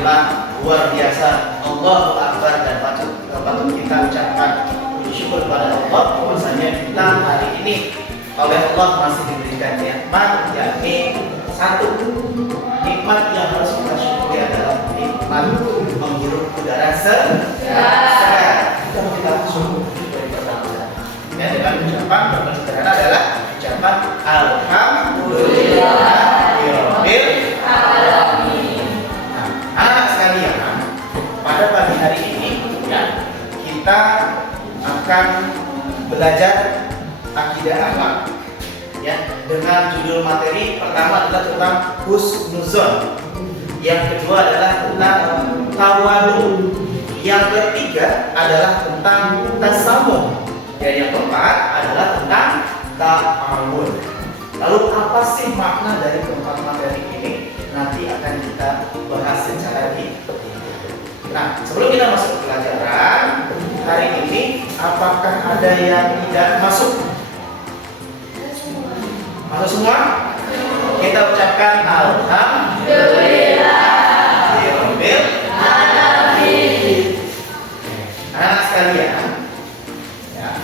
alhamdulillah luar biasa, Allahu Akbar, dan patut kita ucapkan puji syukur kepada Allah bahwasanya kita hari ini oleh Allah masih diberikan nikmat, yakni satu nikmat yang harus kita syukuri adalah nikmat menghirup udara segar. Itu harus kita syukuri dari pertama. Ya, dengan ucapan yang sederhana adalah ucapan alhamdulillahirabbil alamin. Nah, anak sekalian, pada pagi hari ini ya, kita akan belajar akidah akhlak ya, dengan judul materi pertama adalah tentang husnuzon, yang kedua adalah tentang tawadu, yang ketiga adalah tentang tasamuh, dan yang keempat adalah tentang ta'awun. Lalu apa sih makna dari keempat materi ini? Nanti akan kita bahas secara detail. Nah, sebelum kita masuk ke pelajaran hari ini, apakah ada yang tidak masuk? Masuk semua? Kita ucapkan alhamdulillahirabbil alamin. Anak sekalian, ya.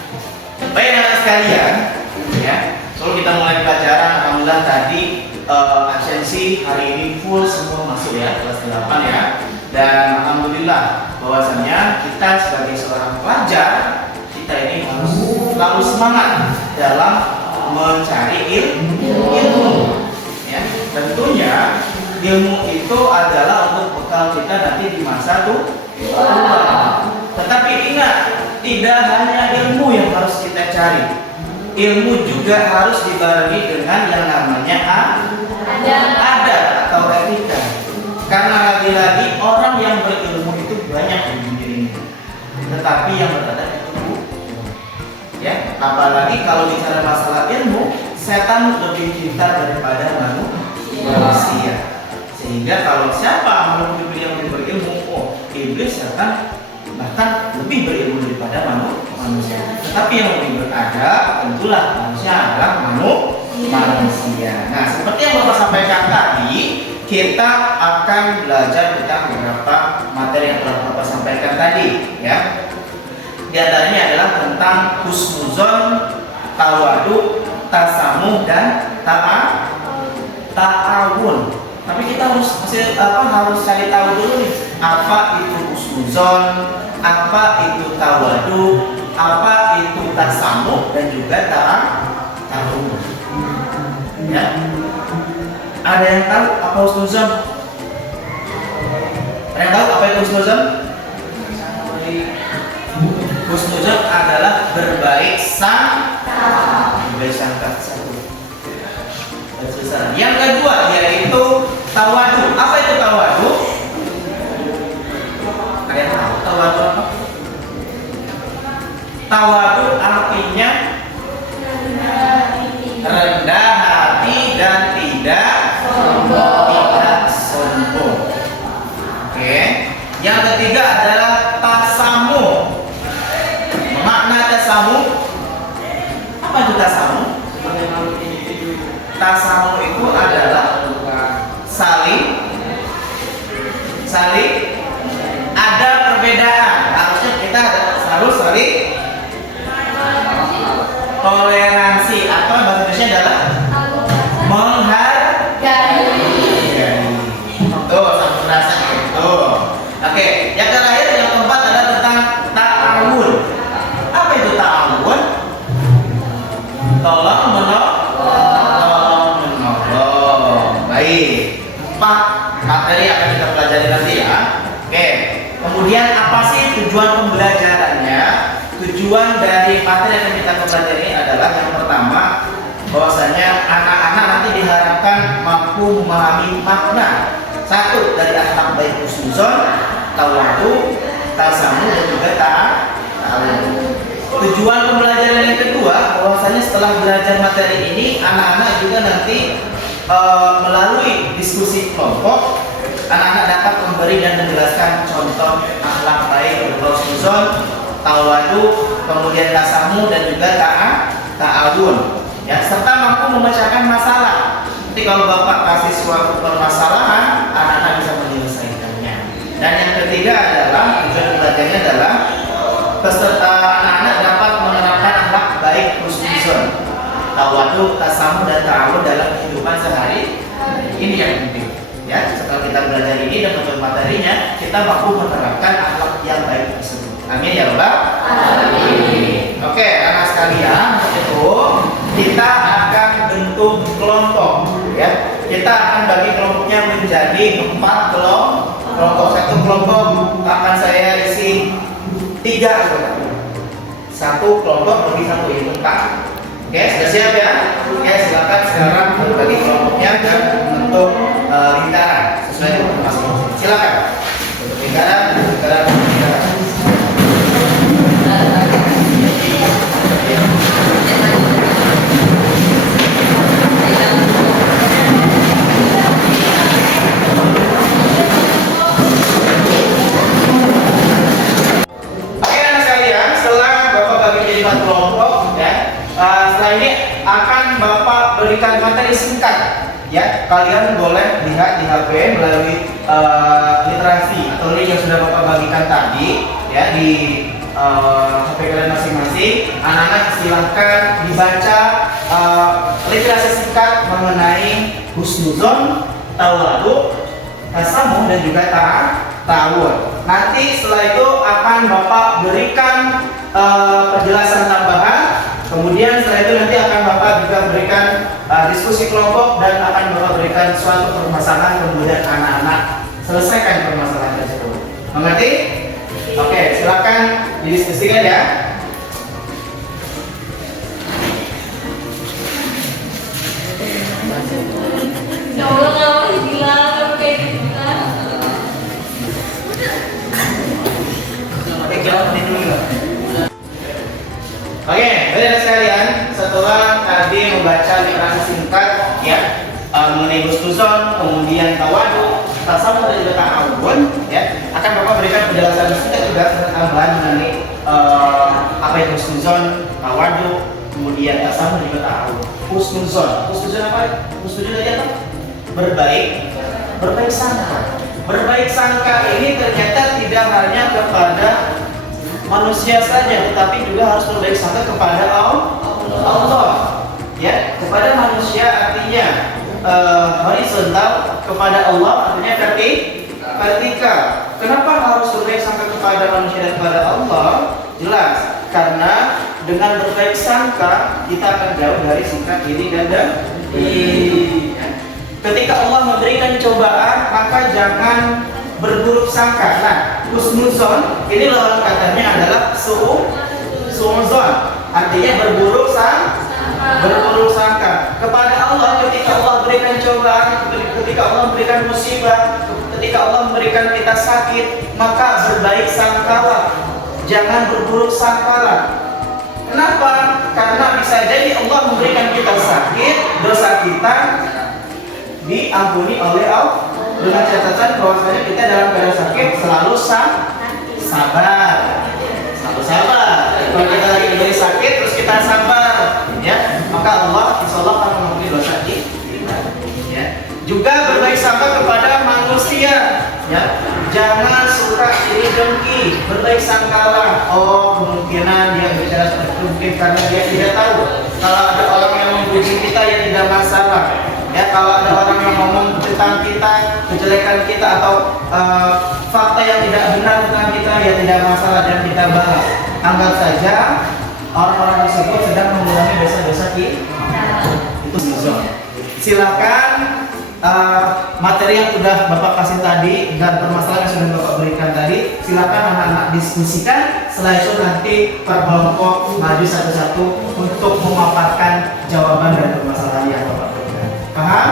Baik anak sekalian, ya. Sebelum kita mulai pelajaran, alhamdulillah tadi absensi hari ini full semua masuk ya, kelas 8 ya. Dan alhamdulillah bahwasanya kita sebagai seorang pelajar, kita ini harus selalu semangat dalam mencari ilmu. Ya, tentunya ilmu itu adalah untuk bekal kita nanti di masa tua. Tetapi ingat, tidak hanya ilmu yang harus kita cari. Ilmu juga harus dibarengi dengan yang namanya adab atau etika. Karena lagi-lagi orang yang berilmu itu banyak di dunia ini, tetapi yang beradab itu ya, apalagi kalau bicara masalah ilmu, setan lebih pintar daripada manusia. Sehingga kalau siapa yang lebih berilmu, iblis akan bahkan lebih berilmu daripada manusia. Tetapi yang lebih beradab tentulah manusia adalah manusia. Nah, seperti yang Bapak sampaikan tadi, kita akan belajar tentang beberapa materi yang telah Bapak sampaikan tadi ya. Di antaranya adalah tentang husnuzon, tawadu, tasamuh, dan ta'awun. Tapi kita harus cari tahu dulu nih, apa itu husnuzon, apa itu tawadu, apa itu tasamuh, dan juga ta'awun. Ya. Ada yang tahu apa husnuzon? Ada yang tahu apa itu husnuzon? Husnuzon adalah berbaik sangka. Yang kedua yaitu tawadu. Apa itu tawadu? Ada yang tahu tawadu apa? Tawadu artinya rendah hati dan tidak sombong. Oke. Yang ketiga adalah tasamuh. Makna tasamuh, apa itu tasamuh? Tasamuh itu adalah saling ada perbedaan. Harusnya kita harus saling toleransi, atau bahasa Indonesia adalah menghargai. Tuh, sama rasa itu. Oke, yang terakhir yang keempat adalah tentang ta'awun. Apa itu ta'awun? Tolong menolong. Baik. 4 materi akan kita pelajari nanti ya. Oke. Kemudian apa sih tujuan pembelajarannya? Tujuan dari materi yang kita pelajari ini adalah yang pertama, bahwasanya anak-anak nanti diharapkan mampu memahami makna satu dari akhlak baik husnuzon, tawadu, tasamuh, dan juga ta'awun. Tujuan pembelajaran yang kedua, bahwasanya setelah belajar materi ini, anak-anak juga nanti melalui diskusi kelompok, anak-anak dapat memberi dan menjelaskan contoh akhlak baik husnuzon, tawadu, kemudian tasamuh, dan juga ta'awun. Ya, serta mampu memecahkan masalah. Jadi kalau Bapak kasih suatu permasalahan, anak-anak bisa menyelesaikannya. peserta anak-anak dapat menerapkan akhlak baik husnuzon, tawadu, tasamuh dan ta'awun dalam kehidupan sehari. Ini yang penting. Ya, setelah kita belajar ini dan mencoba materinya, kita mampu menerapkan akhlak yang baik tersebut. Amin ya Rabbal Alamin. Oke, anak sekalian, itu kita akan bentuk kelompok. Ya, kita akan bagi kelompoknya menjadi 4 kelompok. Satu kelompok akan saya isi 3 kelompok. Satu kelompok bagi satu yaitu 4. Oke, sudah siap ya? Oke, silakan sekarang bagi kelompoknya dan bentuk lingkaran sesuai dengan masing-masing. Silakan. Bentuk lingkaran. Oke, anak sekalian, setelah Bapak bagi jadi 4 kelompok, ya. Setelah ini akan Bapak berikan materi singkat. Ya, kalian boleh lihat di HP melalui literasi atau link yang sudah Bapak bagikan tadi, ya, di HP kalian masing-masing. Anak-anak silahkan dibaca literasi singkat mengenai husnuzon, tawadu, tasamuh dan juga ta'awun. Nanti setelah itu akan Bapak berikan penjelasan tambahan. Kemudian setelah itu nanti akan Bapak juga berikan diskusi kelompok dan akan Bapak berikan suatu permasalahan, kemudian anak-anak selesaikan permasalahan tersebut. Mengerti? Oke, silakan didiskusikan ya. Ya Allah, nggak mau bilang kayak gitu lah. Oke, kita dulu. Oke, baik sekalian, setelah tadi membaca literasi singkat ya mengenai husnuzon, kemudian tawadu, tasamuh dan juga ta'awun, ya, akan Bapak berikan penjelasan singkat juga tentang tambahan mengenai apa itu husnuzon, tawadu, kemudian tasamuh dan juga ta'awun. Husnuzon apa? Husnuzon tadi apa? Berbaik sangka. Berbaik sangka ini ternyata tidak hanya kepada manusia saja, tetapi juga harus berbaik sangka kepada Allah. Ya, kepada manusia artinya horizontal, kepada Allah artinya vertikal. Kenapa harus berbaik sangka kepada manusia dan kepada Allah? Jelas, karena dengan berbaik sangka kita akan jauh dari sikap iri dan dengki. Ketika Allah memberikan cobaan, maka jangan berburuk sangka. Nah, husnuzon ini lawan katanya adalah su'uzon, artinya berburuk sangka kepada Allah. Ketika Allah berikan cobaan, ketika Allah memberikan musibah, ketika Allah memberikan kita sakit, maka berbaik sangkalah, jangan berburuk sangkalah. Kenapa? Karena bisa jadi Allah memberikan kita sakit, dosa kita diampuni oleh Allah, dengan catatan bahwasanya kita dalam keadaan sakit selalu sabar. Kalau kita lagi menjadi sakit terus kita sabar, ya, maka Allah insyaallah akan mengampuni dosa kita. Ya. Juga berbaik sangka kepada manusia, ya. Jangan suka iri dengki, berbaik sangkalah. Oh, kemungkinan dia bicara seperti itu mungkin karena dia tidak tahu. Kalau ada orang yang memuji kita ya tidak masalah. Ya, kalau ada orang yang ngomong tentang kita, kejelekan kita atau fakta yang tidak benar tentang kita ya tidak masalah dan kita bahas. Anggap saja orang-orang tersebut sedang mengulangi dosa-dosa kita. Itu silakan materi yang sudah Bapak kasih tadi dan permasalahan yang sudah Bapak berikan tadi, silakan anak-anak diskusikan. Setelah itu nanti per kelompok maju satu-satu untuk memaparkan jawaban dan permasalahan yang Bapak berikan. Paham?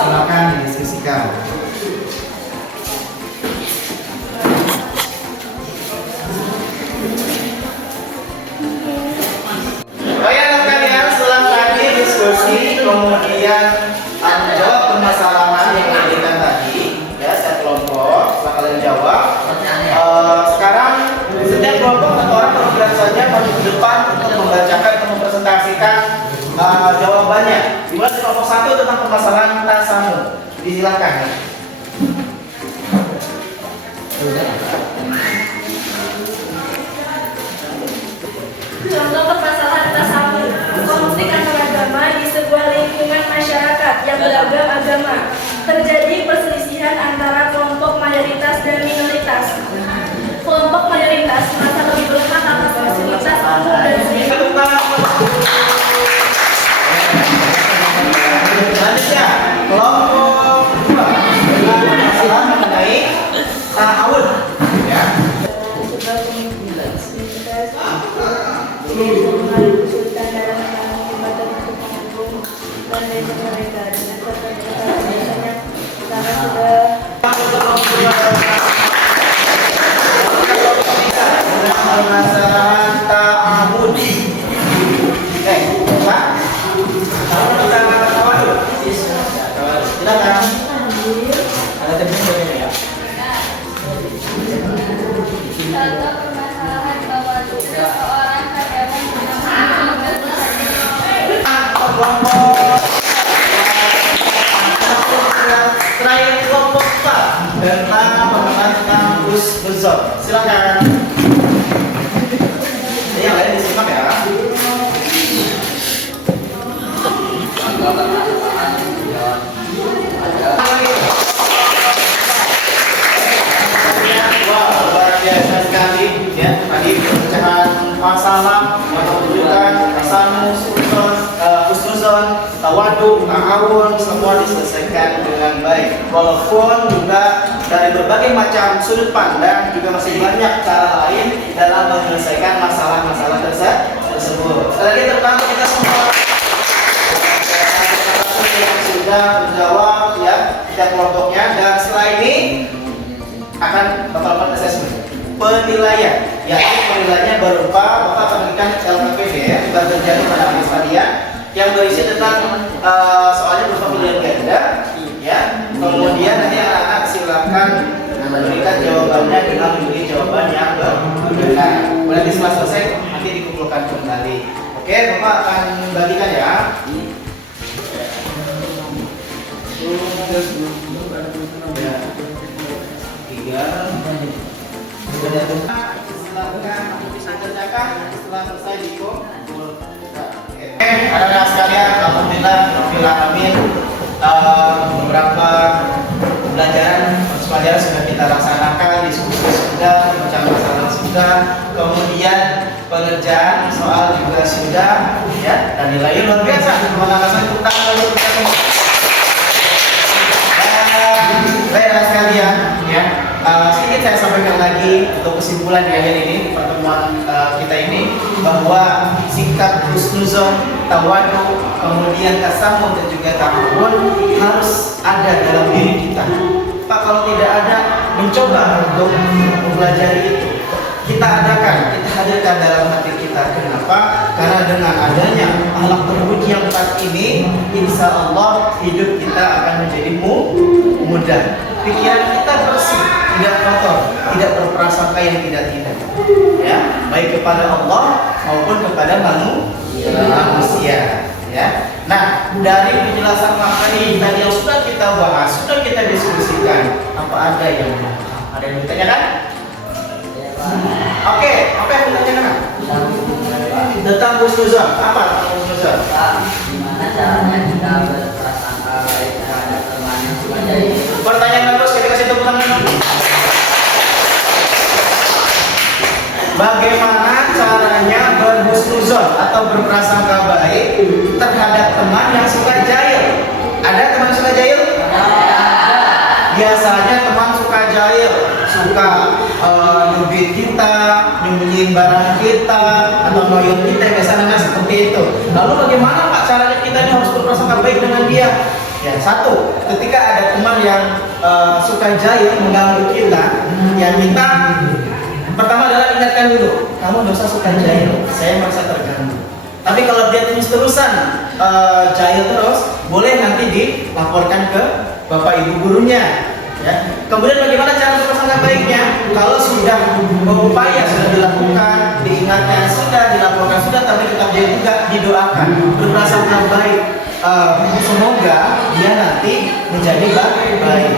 Silakan didiskusikan. Baik anak kalian, setelah tadi diskusi kemudian menjawab permasalahan yang diberikan tadi, ya, setiap kelompok setelah kalian jawab, sekarang setiap kelompok atau orang perwakilan saja maju ke depan untuk membacakan atau mempresentasikan jawabannya. Dimulai dari kelompok 1 tentang permasalahan tasamuh. Disilakan. yang beragam agama. Terjadi perselisihan antara kelompok mayoritas dan minoritas. Kelompok mayoritas merasa lebih berhak atas fasilitas umum dan Selanjutnya, kelompok dua dengan masalah mengenai ta'awun. Ya. kesulitan dalam mengalami jembatan untuk menghubung dan lainnya mereka dengan serta biasanya karena sudah Permasalahan ta'awun. Pak, kamu tentang ta'awun. Silakan. Ada teman bagaimana ya? Contoh permasalahan bahwa seseorang kadang Kelompok terakhir kelompok Pak tentang tentang husnuzon. Silakan. Yang lain disimak ya. Wah, luar biasa sekali ya. Tadi pecahan masalah menunjukkan husnuzon, tawadu, ta'awun semua diselesaikan dengan baik. Walaupun juga dari berbagai macam sudut pandang juga masih banyak cara lain dalam menyelesaikan masalah-masalah tersebut. Sekali lagi tepuk tangan kita semua. Yang sudah menjawab ya setiap kelompoknya, dan setelah ini akan bapak assessment penilaian, yaitu penilaiannya berupa bapak akan memberikan LKPD ya, terjadi pada Westfalia yang berisi tentang soalnya berupa pilihan ganda ya, kemudian nanti anak-anak silakan memberikan jawabannya dengan memberi jawaban yang benar. Nanti setelah selesai nanti dikumpulkan kembali. Oke, bapak akan bagikan ya. Tiga. Silakan bisa kerjakan setelah selesai dikumpulkan. Anak-anak sekalian, alhamdulillah, amin. Beberapa pembelajaran pelajaran sudah kita laksanakan, diskusi sudah, pecah masalah sudah, kemudian pengerjaan soal juga sudah, ya, dan nilai luar biasa. Pengawasan utang untuk kita semua. Baiklah sekalian, ya. Sedikit saya sampaikan lagi untuk kesimpulan di akhir ini pertemuan kita ini, bahwa sikap husnuzon, tawadu, kemudian tasamuh dan juga ta'awun harus ada dalam diri kita. Pak, kalau tidak ada, mencoba untuk mempelajari itu. Kita hadirkan dalam hati kita. Kenapa? Karena dengan adanya akhlak terpuji yang 4 ini, insya Allah hidup kita akan menjadi mudah. Pikiran kita bersih, tidak kotor, tidak berprasangka yang tidak-tidak. Ya, baik kepada Allah maupun kepada manusia. Ya. Nah, dari penjelasan materi tadi yang sudah kita bahas, sudah kita diskusikan, apa ada yang ditanyakan? Oke, apa yang ditanyakan? Tentang husnuzon. Apa tentang husnuzon? Gimana caranya kita berprasangka baik terhadap teman yang suka jadi? Pertanyaan bagus, kita kasih tepuk tangan. Bagaimana caranya berhusnuzon atau berprasangka baik terhadap teman yang suka jahil? Ada teman suka jahil? Biasanya teman suka jahil, suka nyubit kita, nyembunyiin barang kita, atau noyong kita, biasanya seperti itu. Lalu bagaimana Pak caranya kita ini harus berprasangka baik dengan dia? Ya, satu, ketika ada teman yang suka jahil mengganggu kita, ya kita pertama adalah ingatkan dulu, kamu dosa suka jahil, saya merasa terganggu. Tapi kalau dia terus-terusan jahil terus, boleh nanti dilaporkan ke bapak ibu gurunya. Ya. Kemudian bagaimana cara berprasangka baiknya? Kalau sudah berupaya, sudah dilakukan, diingatkan, sudah dilaporkan, sudah, tapi tetap jahil juga, didoakan berprasangka baik. Semoga dia nanti menjadi baik.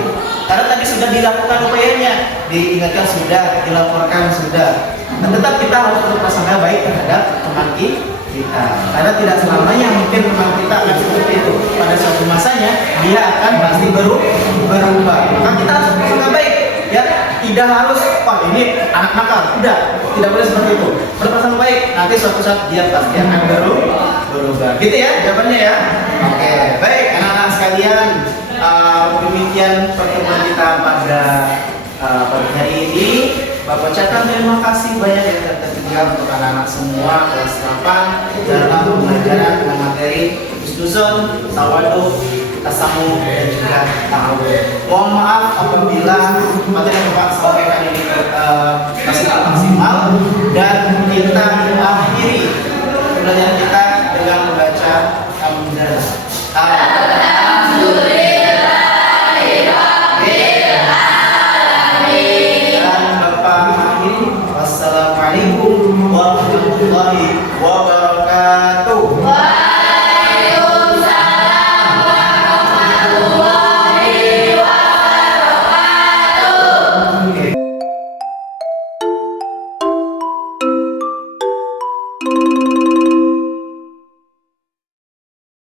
Karena tadi sudah dilakukan upayanya, diingatkan sudah, dilaporkan sudah. Dan tetap kita harus berprasangka baik terhadap teman kita. kita. Karena tidak selamanya mungkin teman kita akan seperti itu. Pada suatu masanya dia akan pasti berubah. Maka kita harus berusaha baik. Ya, tidak harus wah ini anak nakal. Tidak boleh seperti itu. Berprasangka baik. Nanti suatu saat dia pasti akan berubah. Gitu ya jawabannya ya. Oke, baik anak-anak sekalian. Demikian pertemuan kita pada pagi hari ini. Bapak ucapkan terima kasih banyak yang tertinggal untuk anak-anak semua kelas 8 dalam pembelajaran materi Husnuzon, Tawadu, Tasamu dan juga Ta'awun. Mohon maaf apabila materi yang Bapak sampaikan ini masih maksimal dan kita